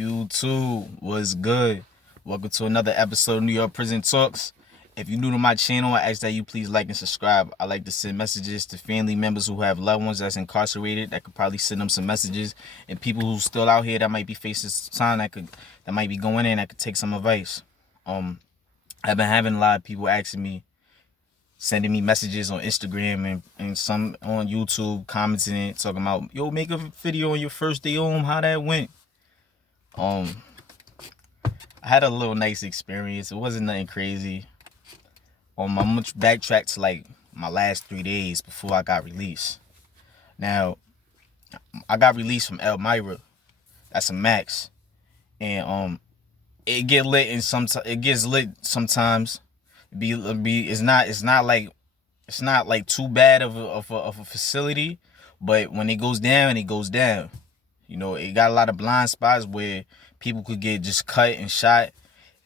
YouTube, what's good? Welcome to another episode of New York Prison Talks. If you're new to my channel, I ask that you please like and subscribe. I like to send messages to family members who have loved ones that's incarcerated. That could probably send them some messages, and people who still out here that might be facing time that might be going in that could take some advice. I've been having a lot of people asking me, sending me messages on Instagram and some on YouTube, commenting it, talking about, yo, make a video on your first day home, how that went. I had a little nice experience. It wasn't nothing crazy. I'm gonna backtrack to like my last 3 days before I got released. Now, I got released from Elmira. That's a max, and it gets lit sometimes. It's not like too bad of a facility, but when it goes down, it goes down. You know, it got a lot of blind spots where people could get just cut and shot.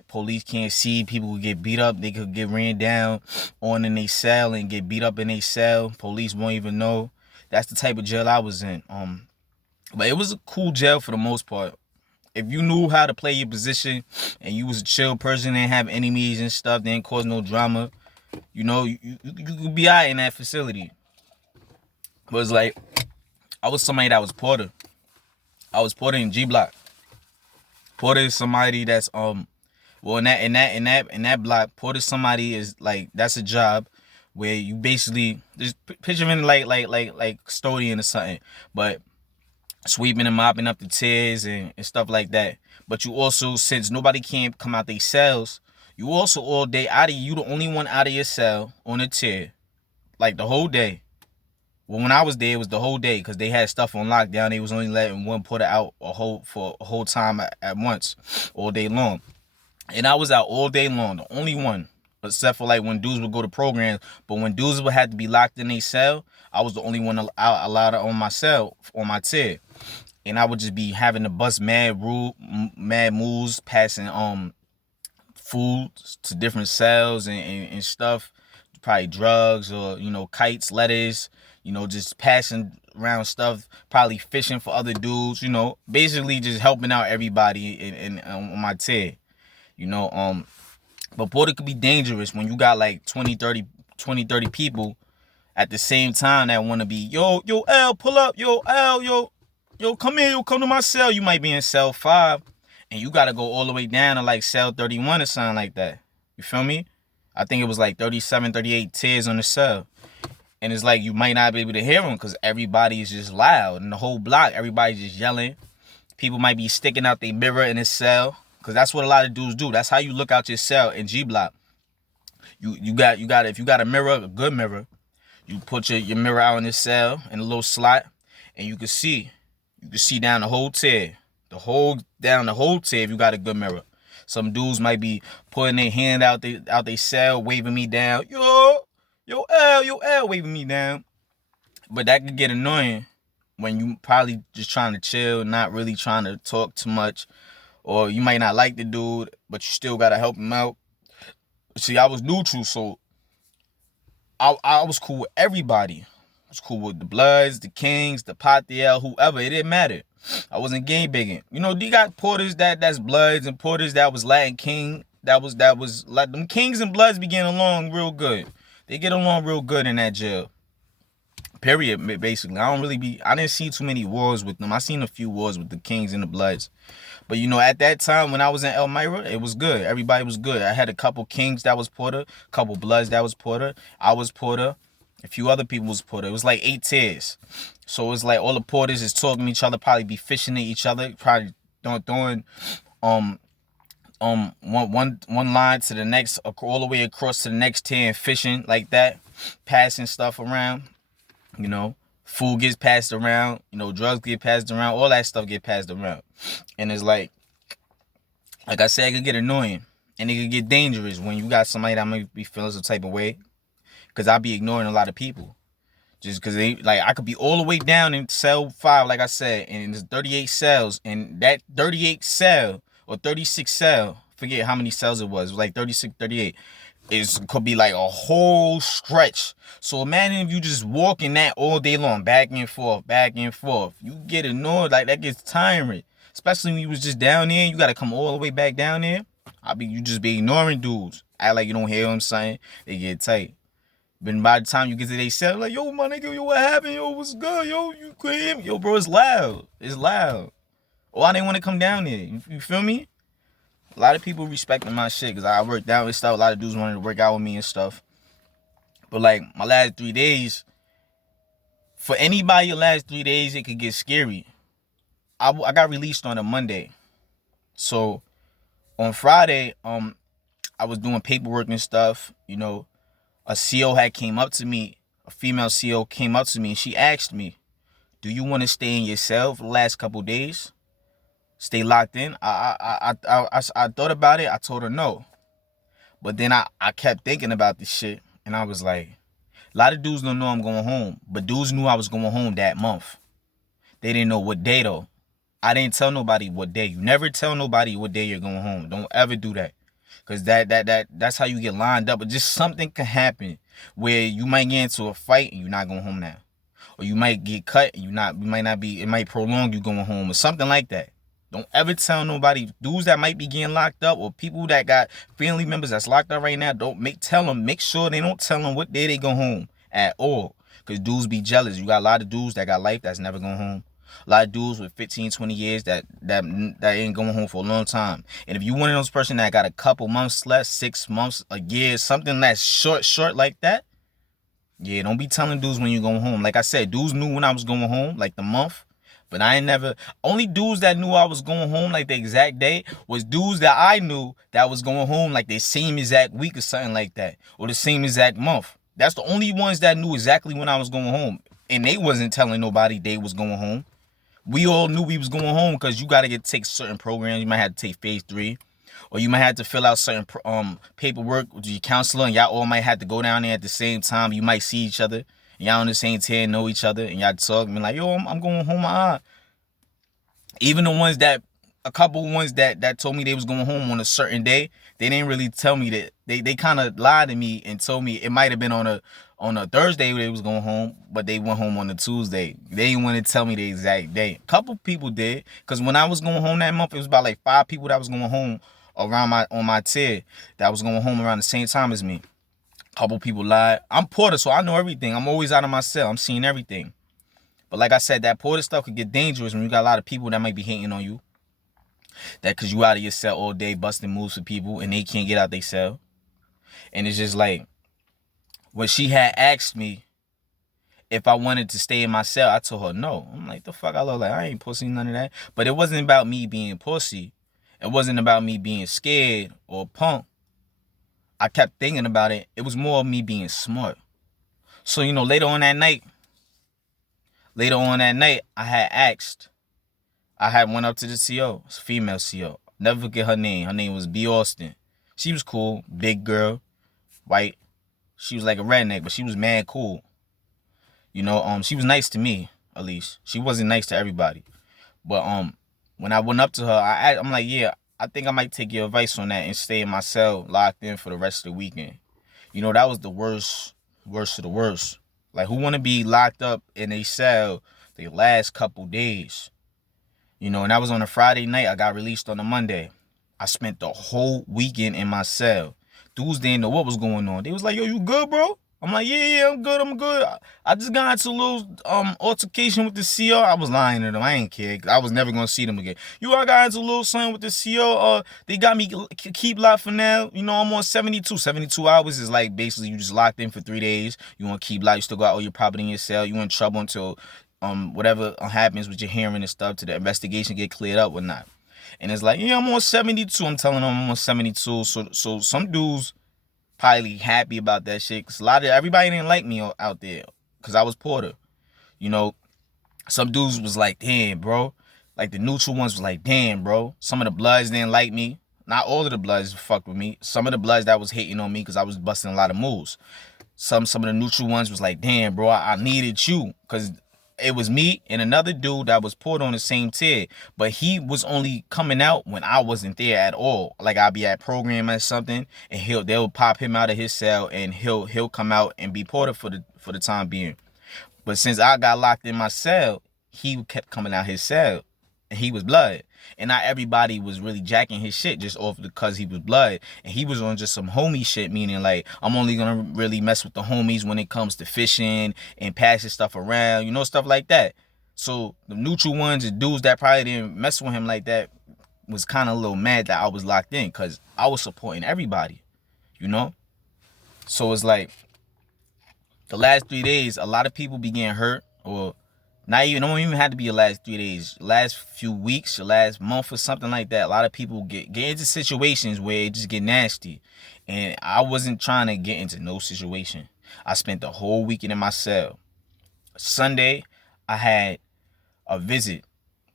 Police can't see. People could get beat up. They could get ran down on in their cell and get beat up in their cell. Police won't even know. That's the type of jail I was in. But it was a cool jail for the most part. If you knew how to play your position and you was a chill person, didn't have enemies and stuff, didn't cause no drama, you know, you could be out in that facility. But it's like, I was somebody that was Porter. I was Porter in G Block. Porter is somebody that's well in that block, Porter somebody is like, that's a job where you basically just picture him like custodian or something, but sweeping and mopping up the tears and stuff like that. But you also, since nobody can't come out their cells, you also all day you the only one out of your cell on a tear, like the whole day. Well, when I was there, it was the whole day because they had stuff on lockdown. They was only letting one Porter out for a whole time at once, all day long. And I was out all day long, the only one, except for like when dudes would go to programs. But when dudes would have to be locked in a cell, I was the only one allowed on my cell, on my tier. And I would just be having to bust mad moves, passing food to different cells and stuff, probably drugs or, you know, kites, letters, you know, just passing around stuff, probably fishing for other dudes, you know, basically just helping out everybody on my tier, you know. But Porter could be dangerous when you got like 20, 30 people at the same time that want to be, yo, L, pull up, yo, L, yo, come here, yo, come to my cell. You might be in cell 5, and you got to go all the way down to like cell 31 or something like that. You feel me? I think it was like 37, 38 tiers on the cell. And it's like you might not be able to hear them because everybody is just loud. In the whole block, everybody's just yelling. People might be sticking out their mirror in the cell because that's what a lot of dudes do. That's how you look out your cell in G Block. You got if you got a mirror, a good mirror, you put your mirror out in the cell in a little slot, and you can see down the whole tier. Down the whole tier if you got a good mirror. Some dudes might be putting their hand out their cell, waving me down. Yo, L, waving me down. But that could get annoying when you probably just trying to chill, not really trying to talk too much. Or you might not like the dude, but you still got to help him out. See, I was neutral, so I was cool with everybody. I was cool with the Bloods, the Kings, the Patiel, whoever. It didn't matter. I wasn't gang bigging. You know, you got Porters that's Bloods and Porters that was Latin King. That was like them Kings and Bloods be getting along real good. They get along real good in that jail. Period, basically. I didn't see too many wars with them. I seen a few wars with the Kings and the Bloods. But, you know, at that time when I was in Elmira, it was good. Everybody was good. I had a couple Kings that was Porter, a couple Bloods that was Porter. I was Porter. A few other people was Porter. It was like 8 tiers. So it was like all the Porters is talking to each other, probably be fishing at each other, probably throwing one line to the next, all the way across to the next tier and fishing like that, passing stuff around. You know, food gets passed around, you know, drugs get passed around, all that stuff get passed around. And it's like I said, it could get annoying and it could get dangerous when you got somebody that might be feeling some type of way. Because I be ignoring a lot of people. Just because I could be all the way down in cell 5, like I said, and there's 38 cells. And that 38 cell or 36 cell, forget how many cells it was like 36, 38. Could be like a whole stretch. So imagine if you just walking that all day long, back and forth. You get annoyed, like that gets tiring. Especially when you was just down there, you gotta come all the way back down there. You just be ignoring dudes. Act like you don't hear them saying, they get tight. But by the time you get to they cell, like, yo, my nigga, yo, what happened? Yo, what's good? Yo, you couldn't hear me? Yo, bro, it's loud. It's loud. Why they want to come down there? You feel me? A lot of people respecting my shit because I worked out and stuff. A lot of dudes wanted to work out with me and stuff. But, like, my last 3 days, for anybody, your last 3 days, it could get scary. I got released on a Monday. So, on Friday, I was doing paperwork and stuff. You know, a CO had came up to me. A female CO came up to me and she asked me, do you want to stay in your cell for the last couple days? Stay locked in? I thought about it. I told her no. But then I kept thinking about this shit. And I was like, a lot of dudes don't know I'm going home. But dudes knew I was going home that month. They didn't know what day though. I didn't tell nobody what day. You never tell nobody what day you're going home. Don't ever do that. Because that's how you get lined up. But just something can happen where you might get into a fight and you're not going home now. Or you might get cut and it might prolong you going home or something like that. Don't ever tell nobody. Dudes that might be getting locked up or people that got family members that's locked up right now, make sure they don't tell them what day they go home at all. Because dudes be jealous. You got a lot of dudes that got life that's never going home. A lot of dudes with 15, 20 years that ain't going home for a long time. And if you one of those person that got a couple months left, 6 months, a year, something that's short like that, yeah, don't be telling dudes when you're going home. Like I said, dudes knew when I was going home, like the month. But I ain't never, only dudes that knew I was going home like the exact day was dudes that I knew that was going home like the same exact week or something like that. Or the same exact month. That's the only ones that knew exactly when I was going home. And they wasn't telling nobody they was going home. We all knew we was going home because you got to take certain programs. You might have to take phase 3. Or you might have to fill out certain paperwork with your counselor. And y'all all might have to go down there at the same time. You might see each other. And y'all on the same tier, know each other. And y'all talk and be like, yo, I'm going home. Even the ones a couple ones that told me they was going home on a certain day, they didn't really tell me that. They kind of lied to me and told me it might have been on a Thursday they was going home, but they went home on a Tuesday. They didn't want to tell me the exact day. A couple people did, because when I was going home that month, it was about like 5 people that was going home on my tier that was going home around the same time as me. A couple people lied. I'm Porter, so I know everything. I'm always out of my cell. I'm seeing everything. But like I said, that Porter stuff could get dangerous when you got a lot of people that might be hating on you. That because you out of your cell all day busting moves for people and they can't get out their cell. And it's just like, when she had asked me if I wanted to stay in my cell, I told her no. I'm like, the fuck I look like? I ain't pussy, none of that. But it wasn't about me being pussy. It wasn't about me being scared or punk. I kept thinking about it. It was more of me being smart. So, you know, later on that night, I had went up to the CO. It's a female CO. Never forget her name. Her name was B. Austin. She was cool. Big girl. White. She was like a redneck, but she was mad cool. You know, she was nice to me, at least. She wasn't nice to everybody. But when I went up to her, I'm like, yeah, I think I might take your advice on that and stay in my cell locked in for the rest of the weekend. You know, that was the worst of the worst. Like, who want to be locked up in a cell the last couple days? You know, and that was on a Friday night. I got released on a Monday. I spent the whole weekend in my cell. Dudes didn't know what was going on. They was like, yo, you good, bro? I'm like, yeah, I'm good. I just got into a little altercation with the CO. I was lying to them. I ain't care. I was never going to see them again. I got into a little something with the CO. They got me keep locked for now. You know, I'm on 72. 72 hours is like basically you just locked in for 3 days. You want to keep locked. You still got all your property in your cell. You in trouble until whatever happens with your hearing and stuff to the investigation get cleared up or not. And it's like, yeah, I'm on 72. I'm telling them I'm on 72. So some dudes probably happy about that shit. Cause everybody didn't like me out there. Cause I was Porter. You know, some dudes was like, damn, bro. Like the neutral ones was like, damn, bro. Some of the Bloods didn't like me. Not all of the Bloods fucked with me. Some of the Bloods that was hating on me because I was busting a lot of moves. Some of the neutral ones was like, damn, bro, I needed you. Cause it was me and another dude that was put on the same tier, but he was only coming out when I wasn't there at all. Like I'd be at program or something, and they'll pop him out of his cell, and he'll come out and be Porter for the time being. But since I got locked in my cell, he kept coming out his cell, and he was blood. And not everybody was really jacking his shit just off because he was blood. And he was on just some homie shit, meaning like, I'm only gonna really mess with the homies when it comes to fishing and passing stuff around, stuff like that. So the neutral ones, the dudes that probably didn't mess with him like that, was kind of a little mad that I was locked in because I was supporting everybody, So it's like, the last 3 days, a lot of people be getting hurt, or don't even have to be the last 3 days, last few weeks, or last month or something like that. A lot of people get into situations where it just get nasty. And I wasn't trying to get into no situation. I spent the whole weekend in my cell. Sunday, I had a visit.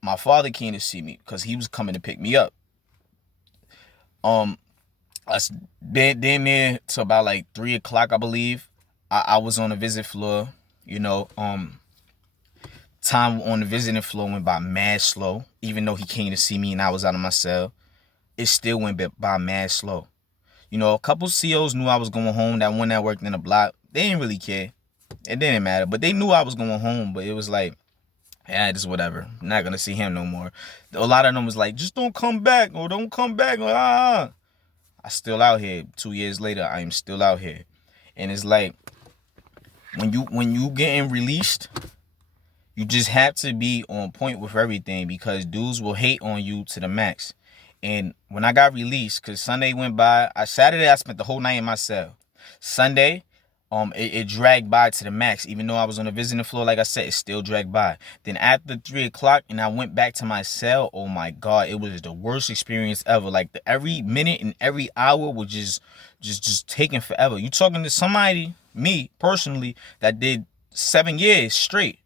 My father came to see me because he was coming to pick me up. I been there till about like 3 o'clock, I believe. I was on the visit floor, time on the visiting floor went by mad slow. Even though he came to see me and I was out of my cell, it still went by mad slow. A couple COs knew I was going home. That one that worked in the block, they didn't really care. It didn't matter, but they knew I was going home. But it was like, yeah, just whatever. I'm not gonna see him no more. A lot of them was like, just don't come back, or don't come back, or I still out here. 2 years later, I am still out here. And it's like, when you getting released, you just have to be on point with everything, because dudes will hate on you to the max. And when I got released, because Sunday went by, Saturday I spent the whole night in my cell. Sunday, it dragged by to the max. Even though I was on the visiting floor, like I said, it still dragged by. Then after 3 o'clock and I went back to my cell, oh my God, it was the worst experience ever. Like, every minute and every hour was just taking forever. You talking to somebody, me personally, that did 7 years straight,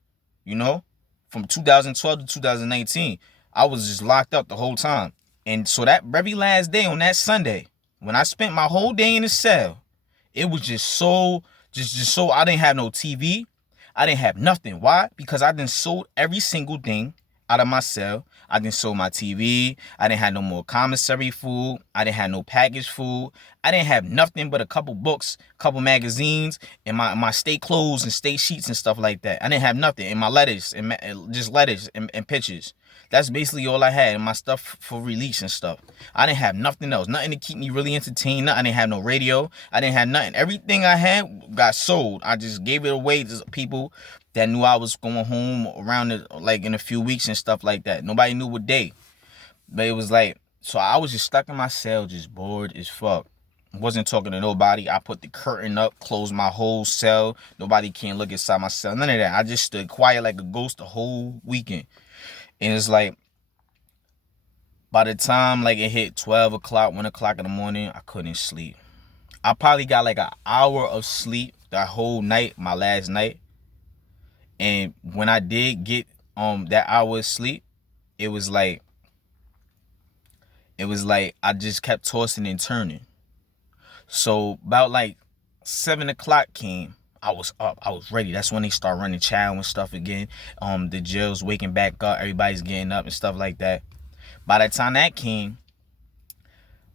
from 2012 to 2019. I was just locked up the whole time. And so that very last day, on that Sunday, when I spent my whole day in the cell, it was just so I didn't have no TV. I didn't have nothing. Why? Because I done sold every single thing out of my cell. I done sold my TV. I didn't have no more commissary food. I didn't have no packaged food. I didn't have nothing but a couple books, couple magazines, and my state clothes and state sheets and stuff like that. I didn't have nothing. And my letters, and just letters and pictures. That's basically all I had, and my stuff for release and stuff. I didn't have nothing else. Nothing to keep me really entertained. I didn't have no radio. I didn't have nothing. Everything I had got sold. I just gave it away to people that knew I was going home around in a few weeks and stuff like that. Nobody knew what day. But it was like, so I was just stuck in my cell, just bored as fuck. Wasn't talking to nobody. I put the curtain up, closed my whole cell. Nobody can look inside my cell. None of that. I just stood quiet like a ghost the whole weekend. And it's like, by the time it hit 12 o'clock, 1 o'clock in the morning, I couldn't sleep. I probably got like an hour of sleep that whole night, my last night. And when I did get that hour of sleep, it was like I just kept tossing and turning. So about 7 o'clock came. I was up. I was ready. That's when they start running chow and stuff again. The jail's waking back up. Everybody's getting up and stuff like that. By the time that came,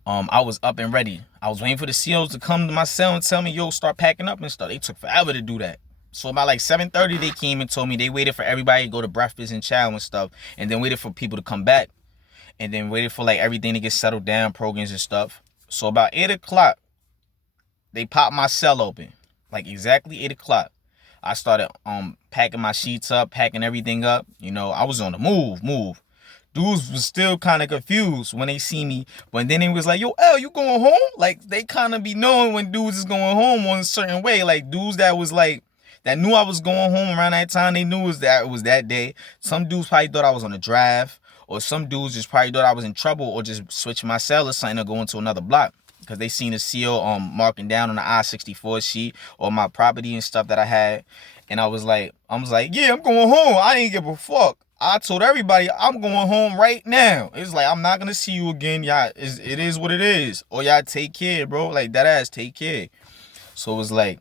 I was up and ready. I was waiting for the COs to come to my cell and tell me, yo, start packing up and stuff. They took forever to do that. So about 7:30, they came and told me they waited for everybody to go to breakfast and chow and stuff, and then waited for people to come back, and then waited for everything to get settled down, programs and stuff. So about 8 o'clock, they popped my cell open. Exactly 8 o'clock. I started packing my sheets up, packing everything up. I was on the move. Dudes was still kind of confused when they see me. But then it was like, yo, L, you going home? They kind of be knowing when dudes is going home on a certain way. Dudes that was that knew I was going home around that time, they knew it was that day. Some dudes probably thought I was on a drive. Or some dudes just probably thought I was in trouble or just switching my cell or something or going to another block. Because they seen a CO marking down on the I-64 sheet or my property and stuff that I had. And I was like, yeah, I'm going home. I ain't give a fuck. I told everybody I'm going home right now. It's I'm not going to see you again. Y'all, it is what it is. Or y'all take care, bro. That ass, take care. So it was I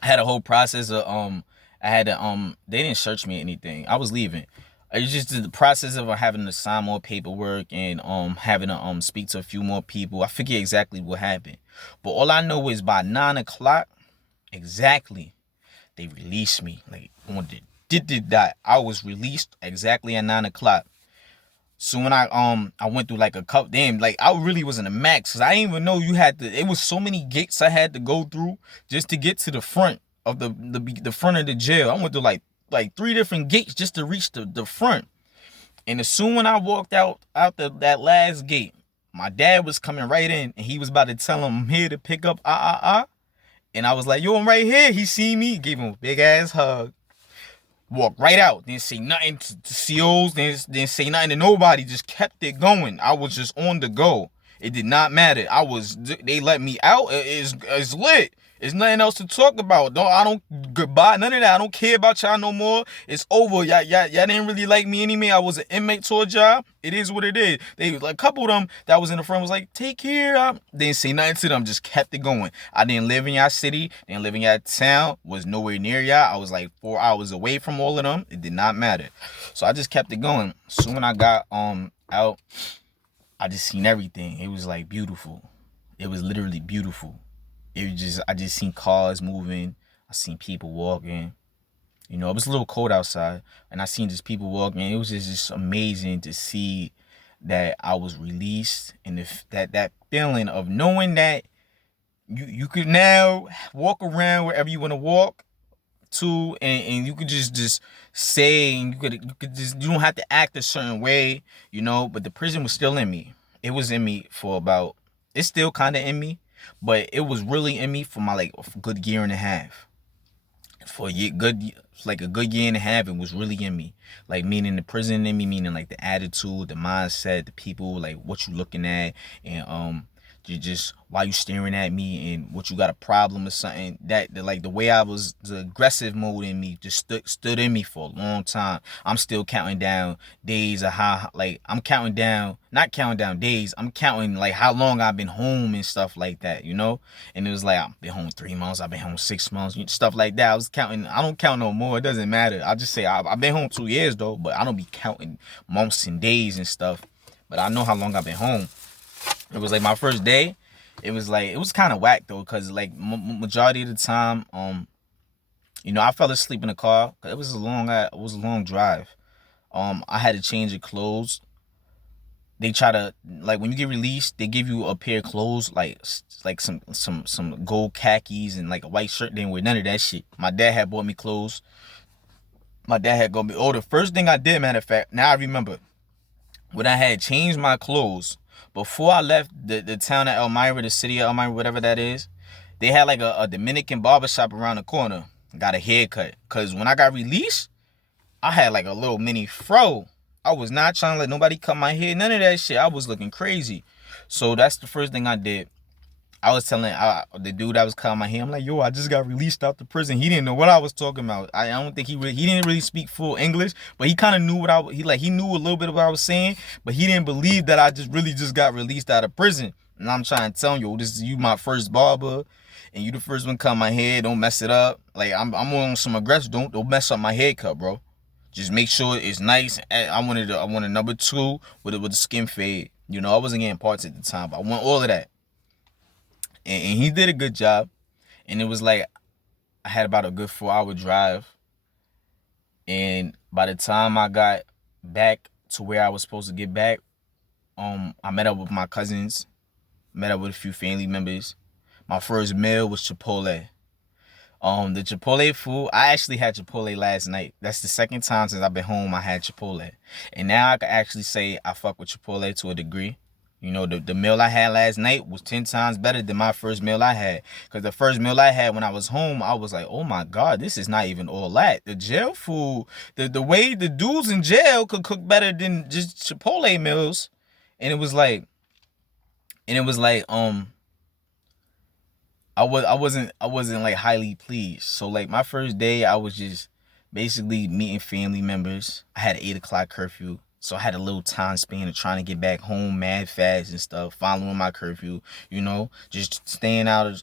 had a whole process of, I had to, they didn't search me or anything. I was leaving. It just the process of having to sign more paperwork and having to speak to a few more people. I forget exactly what happened. But all I know is by 9 o'clock, exactly, they released me. On the dot. I was released exactly at 9 o'clock. So when I went through like a couple, damn, like I really was in the max, cause I didn't even know you had to. It was so many gates I had to go through just to get to the front of the front of the jail. I went through like 3 different gates just to reach the front. And as soon when I walked out that last gate, my dad was coming right in, and he was about to tell him I'm here to pick up and I was like, yo, I'm right here. He seen me, gave him a big ass hug. Walked right out, didn't say nothing to COs, didn't say nothing to nobody, just kept it going. I was just on the go. It did not matter. They let me out. It's lit. There's nothing else to talk about. I don't goodbye, none of that. I don't care about y'all no more. It's over. Y'all didn't really like me anyway. I was an inmate towards y'all. It is what it is. They like a couple of them that was in the front was like, take care. They didn't say nothing to them. Just kept it going. I didn't live in y'all city. Didn't live in y'all town. Was nowhere near y'all. I was like 4 hours away from all of them. It did not matter. So I just kept it going. Soon I got out, I just seen everything. It was like beautiful. It was literally beautiful. I just seen cars moving. I seen people walking. You know, it was a little cold outside, and I seen just people walking. It was just amazing to see that I was released, and that feeling of knowing that you could now walk around wherever you want to walk to, and you could just say, and you don't have to act a certain way, you know. But the prison was still in me. It was in me for about. It's still kind of in me. But it was really in me for my like a good year and a half. For a year, like a good year and a half, it was really in me. Like meaning the prison in me, meaning like the attitude, the mindset, the people, like what you looking at, and you just why you staring at me, and what you got a problem or something. That like the way I was, the aggressive mode in me just stood in me for a long time. I'm still counting down days of how, like I'm counting down, not counting down days. I'm counting like how long I've been home and stuff like that, you know. And it was like I've been home 3 months, I've been home 6 months, stuff like that. I was counting. I don't count no more. It doesn't matter. I just say I've been home 2 years though, but I don't be counting months and days and stuff. But I know how long I've been home. It was like my first day. It was kind of whack though, cause like majority of the time, you know, I fell asleep in the car. Cause it was a long drive. I had to change the clothes. They try to, like, when you get released, they give you a pair of clothes, like some gold khakis and like a white shirt. They didn't wear none of that shit. My dad had bought me clothes. My dad had got me. Oh, the first thing I did, matter of fact, now I remember, when I had changed my clothes. Before I left the town of Elmira, the city of Elmira, whatever that is, they had like a Dominican barbershop around the corner. Got a haircut. Because when I got released, I had like a little mini fro. I was not trying to let nobody cut my hair. None of that shit. I was looking crazy. So that's the first thing I did. I was telling the dude that was cutting my hair, I'm like, yo, I just got released out the prison. He didn't know what I was talking about. I don't think he didn't really speak full English, but he kind of knew he knew a little bit of what I was saying, but he didn't believe that I just got released out of prison. And I'm trying to tell you, this is you my first barber, and you the first one cut my hair. Don't mess it up. Like I'm on some aggressive. Don't mess up my haircut, bro. Just make sure it's nice. I wanted number 2 with the skin fade. You know, I wasn't getting parts at the time, but I want all of that. And he did a good job. And it was like I had about a good 4-hour drive. And by the time I got back to where I was supposed to get back, I met up with my cousins, met up with a few family members. My first meal was Chipotle. The Chipotle food, I actually had Chipotle last night. That's the second time since I've been home I had Chipotle. And now I can actually say I fuck with Chipotle to a degree. You know, the meal I had last night was 10 times better than my first meal I had. Because the first meal I had when I was home, I was like, oh my God, this is not even all that. The jail food, the way the dudes in jail could cook better than just Chipotle meals. And it was like, I wasn't like highly pleased. So like my first day, I was just basically meeting family members. I had an 8 o'clock curfew. So I had a little time span of trying to get back home mad fast and stuff, following my curfew, you know, just staying out of,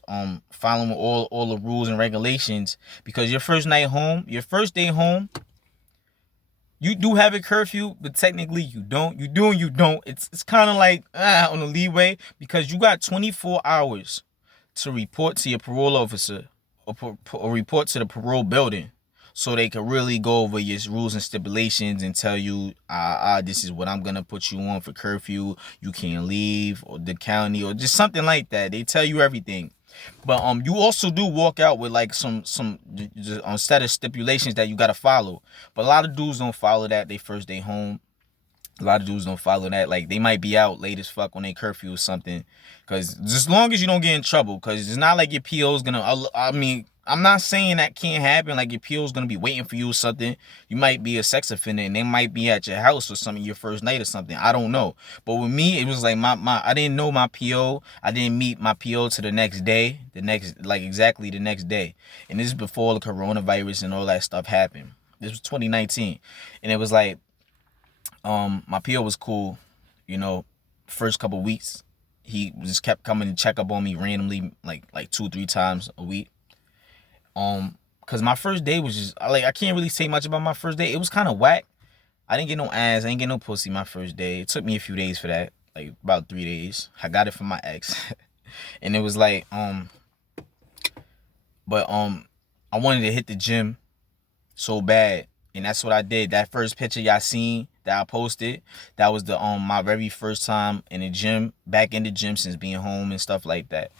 following all the rules and regulations. Because your first day home, you do have a curfew, but technically you don't. You do and you don't. It's kind of like on the leeway, because you got 24 hours to report to your parole officer or report to the parole building. so they could really go over your rules and stipulations and tell you, this is what I'm gonna put you on for curfew. You can't leave or the county or just something like that. They tell you everything. But you also do walk out with like some set of stipulations that you gotta follow. But a lot of dudes don't follow that they first day home. A lot of dudes don't follow that. Like, they might be out late as fuck on their curfew or something. Because just as long as you don't get in trouble. Because it's not like your PO's going to... I mean, I'm not saying that can't happen. Like, your PO's going to be waiting for you or something. You might be a sex offender and they might be at your house or something your first night or something. I don't know. But with me, it was like I didn't know my PO. I didn't meet my PO to the next day. Exactly the next day. And this is before the coronavirus and all that stuff happened. This was 2019. And it was like... my PO was cool, first couple weeks. He just kept coming to check up on me randomly, like 2-3 times a week. Cause my first day was just I can't really say much about my first day. It was kind of whack. I didn't get no ass, I didn't get no pussy my first day. It took me a few days for that, like about 3 days. I got it from my ex. And it was like, but I wanted to hit the gym so bad. And that's what I did. That first picture y'all seen that I posted, that was the my very first time in the gym, back in the gym since being home and stuff like that.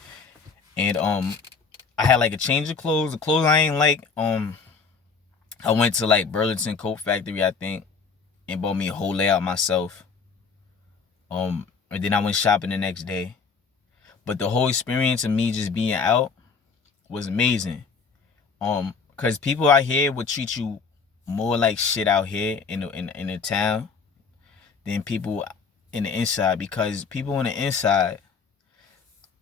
And I had like a change of clothes. The clothes I ain't like. I went to like Burlington Coat Factory, I think, and bought me a whole layout myself. And then I went shopping the next day. But the whole experience of me just being out was amazing. Cause people out here would treat you more like shit out here in the town than people in the inside, because people on the inside,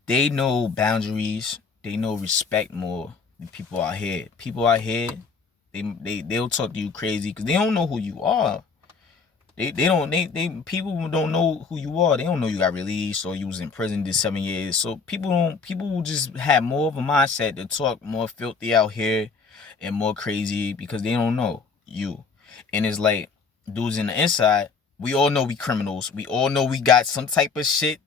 they know boundaries, they know respect more than people out here. People out here, they'll talk to you crazy because they don't know who you are. People don't know who you are. They don't know you got released or you was in prison did 7 years. So people will just have more of a mindset to talk more filthy out here and more crazy because they don't know you. And it's like, dudes in the inside, we all know we criminals. We all know we got some type of shit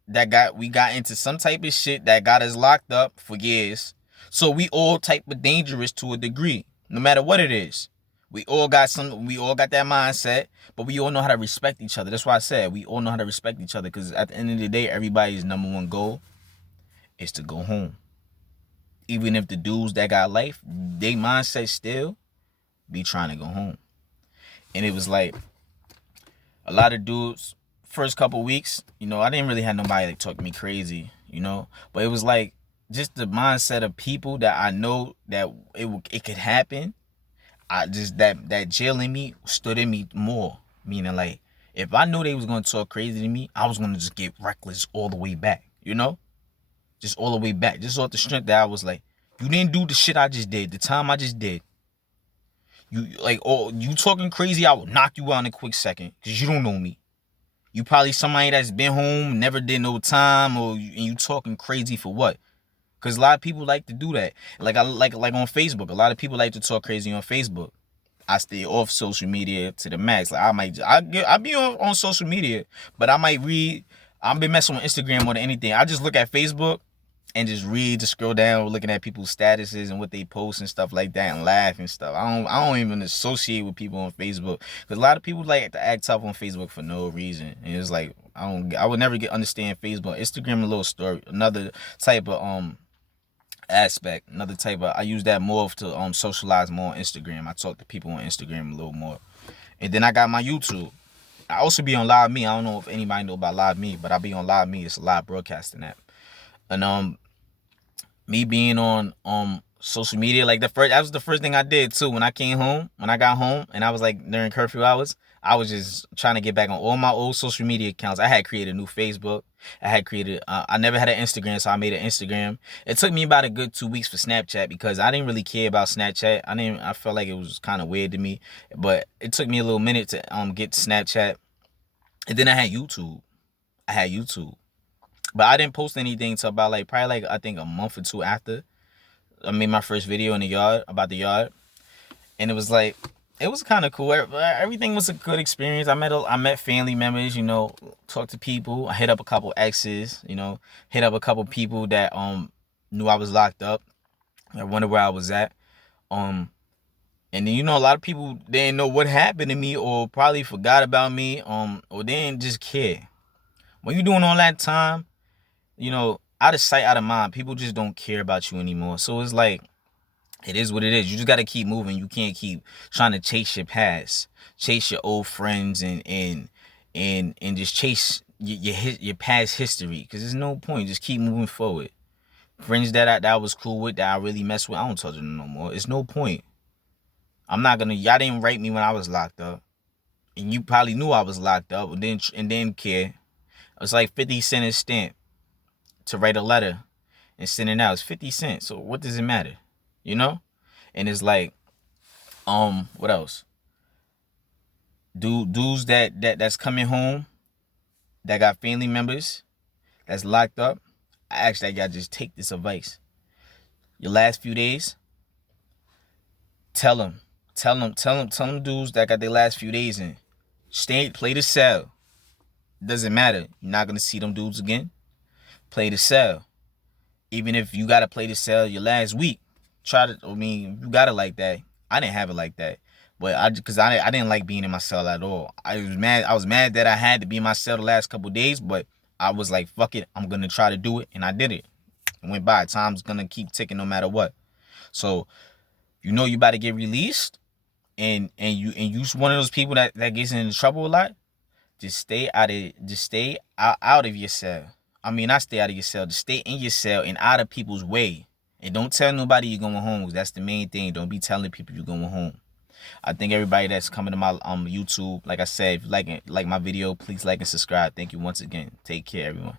we got into some type of shit that got us locked up for years. So we all type of dangerous to a degree, no matter what it is. We all got that mindset, but we all know how to respect each other. That's why I said we all know how to respect each other, because at the end of the day, everybody's number one goal is to go home. Even if the dudes that got life, they mindset still be trying to go home. And it was like a lot of dudes, first couple weeks, I didn't really have nobody like talk me crazy, but it was like just the mindset of people that I know that it could happen. I just that jail in me stood in me more, meaning like if I knew they was gonna talk crazy to me, I was gonna just get reckless all the way back, just all the way back, just off the strength that I was like, you didn't do the shit I just did, the time I just did. You talking crazy, I will knock you out in a quick second, because you don't know me. You probably somebody that's been home, never did no time, and you talking crazy for what? Because a lot of people like to do that. Like on Facebook, a lot of people like to talk crazy on Facebook. I stay off social media to the max. Like I be on social media, but I might read. I've been messing with Instagram more than anything. I just look at Facebook and just read, just scroll down, looking at people's statuses and what they post and stuff like that, and laugh and stuff. I don't even associate with people on Facebook, because a lot of people like to act tough on Facebook for no reason. And it's like I would never understand Facebook. Instagram a little story, another type of aspect, another type of, I use that more to socialize more on Instagram. I talk to people on Instagram a little more. And then I got my YouTube. I also be on Live Me. I don't know if anybody know about Live Me, but I be on Live Me. It's a live broadcasting app. And me being on social media, like that was the first thing I did too. When I got home and I was like during curfew hours, I was just trying to get back on all my old social media accounts. I had created a new Facebook. I never had an Instagram, so I made an Instagram. It took me about a good 2 weeks for Snapchat, because I didn't really care about Snapchat. I felt like it was kind of weird to me, but it took me a little minute to get Snapchat. And then I had YouTube. But I didn't post anything until about probably I think a month or two after I made my first video in the yard, about the yard. And it was kind of cool. Everything was a good experience. I met family members, talked to people. I hit up a couple exes, hit up a couple people that knew I was locked up. I wondered where I was at. And then, a lot of people, they didn't know what happened to me, or probably forgot about me, or they didn't just care. When you doing all that time, out of sight, out of mind, people just don't care about you anymore. So it's like, it is what it is. You just got to keep moving. You can't keep trying to chase your past, chase your old friends, and just chase your past history, because there's no point. Just keep moving forward. Friends that I was cool with, that I really messed with, I don't talk to them no more. It's no point. Y'all didn't write me when I was locked up. And you probably knew I was locked up and didn't care. It's like 50 cents a stamp to write a letter and send it out. It's 50 cents. So what does it matter? And it's like, what else? Dudes that's coming home, that got family members that's locked up, I ask that y'all just take this advice. Your last few days, tell them dudes that got their last few days in, play the cell. Doesn't matter. You're not gonna see them dudes again. Play the cell. Even if you gotta play the cell your last week, you got it like that. I didn't have it like that. But I didn't like being in my cell at all. I was mad that I had to be in my cell the last couple of days, but I was like, fuck it, I'm gonna try to do it, and I did it. It went by. Time's gonna keep ticking no matter what. So, you about to get released, and you one of those people that gets into trouble a lot. Just stay out of your cell. I mean, not stay out of your cell. Just stay in your cell and out of people's way. And don't tell nobody you're going home. That's the main thing. Don't be telling people you're going home. I think everybody that's coming to my YouTube, like I said, if you like my video, please like and subscribe. Thank you once again. Take care, everyone.